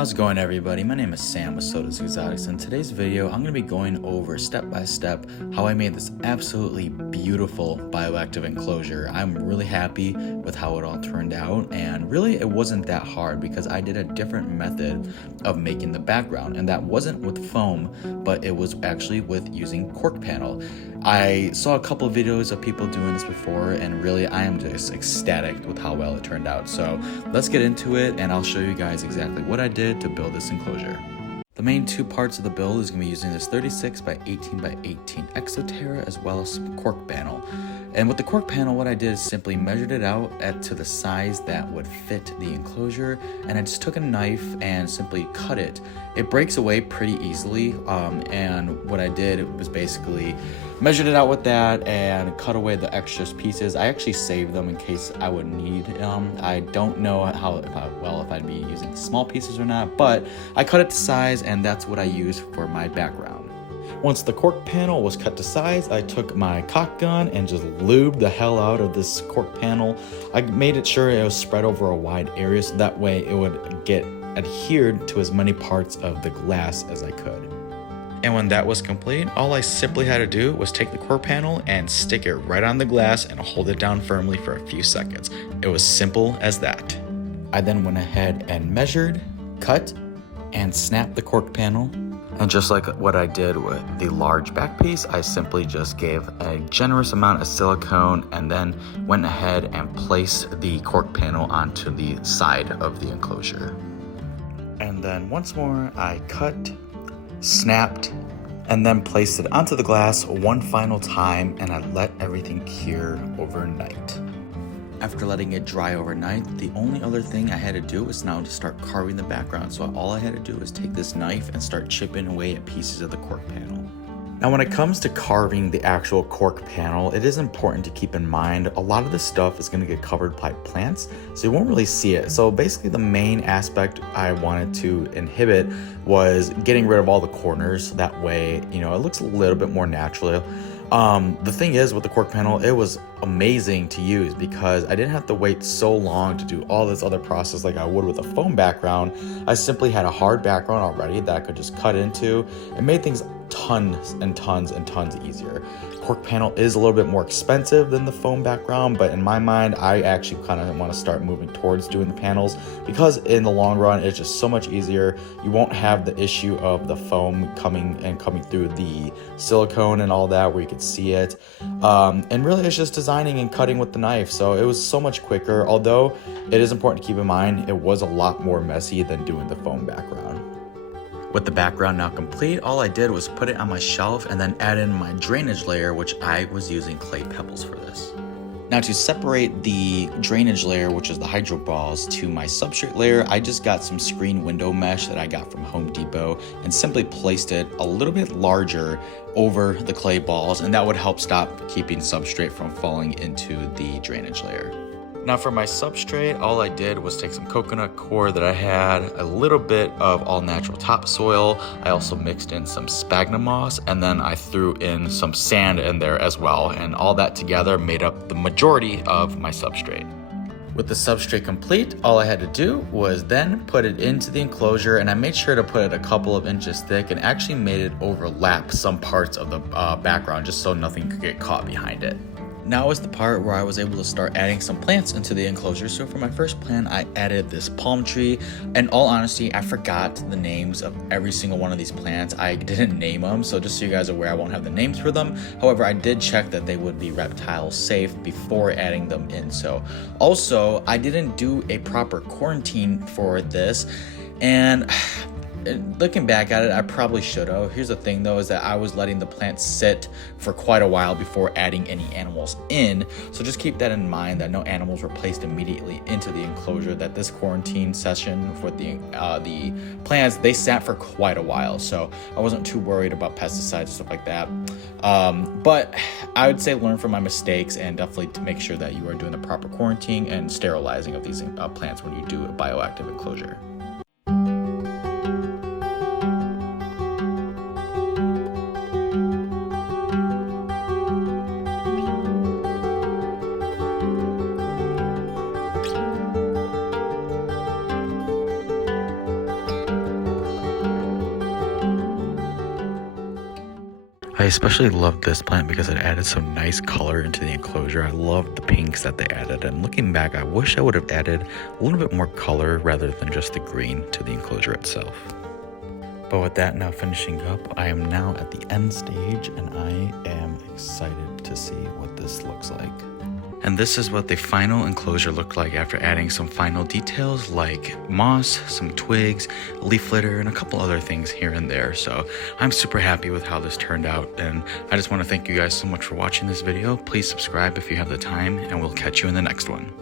How's it going, everybody? My name is Sam with Sota's Exotics. In today's video, I'm going to be going over step by step how I made this absolutely beautiful bioactive enclosure. I'm really happy with how it all turned out, and really it wasn't that hard because I did a different method of making the background, and that wasn't with foam, but it was actually with using Cork Panel. I saw a couple of videos of people doing this before, and really I am just ecstatic with how well it turned out. So let's get into it, and I'll show you guys exactly what I did to build this enclosure. The main two parts of the build is going to be using this 36 by 18 by 18 Exoterra as well as some Cork Panel. And with the Cork Panel, what I did is simply measured it out to the size that would fit the enclosure, and I just took a knife and simply cut it. It breaks away pretty easily, and what I did was basically measured it out with that and cut away the extra pieces. I actually saved them in case I would need I don't know if I'd be using small pieces or not, but I cut it to size, and that's what I use for my background. Once the Cork Panel was cut to size, I took my caulk gun and just lubed the hell out of this Cork Panel. I made it sure it was spread over a wide area so that way it would get adhered to as many parts of the glass as I could. And when that was complete, all I simply had to do was take the Cork Panel and stick it right on the glass and hold it down firmly for a few seconds. It was simple as that. I then went ahead and measured, cut, and snapped the Cork Panel. And just like what I did with the large back piece, I simply just gave a generous amount of silicone and then went ahead and placed the Cork Panel onto the side of the enclosure. And then once more, I cut, snapped, and then placed it onto the glass one final time, and I let everything cure overnight. After letting it dry overnight, the only other thing I had to do was now to start carving the background. So all I had to do was take this knife and start chipping away at pieces of the Cork Panel. Now when it comes to carving the actual Cork Panel, it is important to keep in mind a lot of this stuff is going to get covered by plants, so you won't really see it. So basically the main aspect I wanted to inhibit was getting rid of all the corners. That way, it looks a little bit more natural. The thing is with the Cork Panel, it was amazing to use because I didn't have to wait so long to do all this other process like I would with a foam background. I simply had a hard background already that I could just cut into. It made things tons and tons and tons easier. Cork Panel is a little bit more expensive than the foam background, but in my mind, I actually kind of want to start moving towards doing the panels because in the long run, it's just so much easier. You won't have the issue of the foam coming through the silicone and all that where you could see it. And really, it's just designing and cutting with the knife. So it was so much quicker, although it is important to keep in mind, it was a lot more messy than doing the foam background. With the background now complete, all I did was put it on my shelf and then add in my drainage layer, which I was using clay pebbles for this. Now to separate the drainage layer, which is the hydro balls, to my substrate layer, I just got some screen window mesh that I got from Home Depot and simply placed it a little bit larger over the clay balls, and that would help stop keeping substrate from falling into the drainage layer. Now for my substrate, all I did was take some coconut core that I had, a little bit of all natural topsoil. I also mixed in some sphagnum moss, and then I threw in some sand in there as well. And all that together made up the majority of my substrate. With the substrate complete, all I had to do was then put it into the enclosure, and I made sure to put it a couple of inches thick and actually made it overlap some parts of the background just so nothing could get caught behind it. Now is the part where I was able to start adding some plants into the enclosure. So for my first plant, I added this palm tree. In all honesty, I forgot the names of every single one of these plants. I didn't name them, so just so you guys are aware, I won't have the names for them. However, I did check that they would be reptile safe before adding them in. So also, I didn't do a proper quarantine for this, and looking back at it, I probably should have. Here's the thing though, is that I was letting the plants sit for quite a while before adding any animals in. So just keep that in mind, that no animals were placed immediately into the enclosure, that this quarantine session for the plants, they sat for quite a while. So I wasn't too worried about pesticides and stuff like that. But I would say learn from my mistakes and definitely to make sure that you are doing the proper quarantine and sterilizing of these plants when you do a bioactive enclosure. I especially loved this plant because it added some nice color into the enclosure. I loved the pinks that they added, and looking back, I wish I would have added a little bit more color rather than just the green to the enclosure itself. But with that now finishing up, I am now at the end stage, and I am excited to see what this looks like. And this is what the final enclosure looked like after adding some final details like moss, some twigs, leaf litter, and a couple other things here and there. So I'm super happy with how this turned out, and I just want to thank you guys so much for watching this video. Please subscribe if you have the time, and we'll catch you in the next one.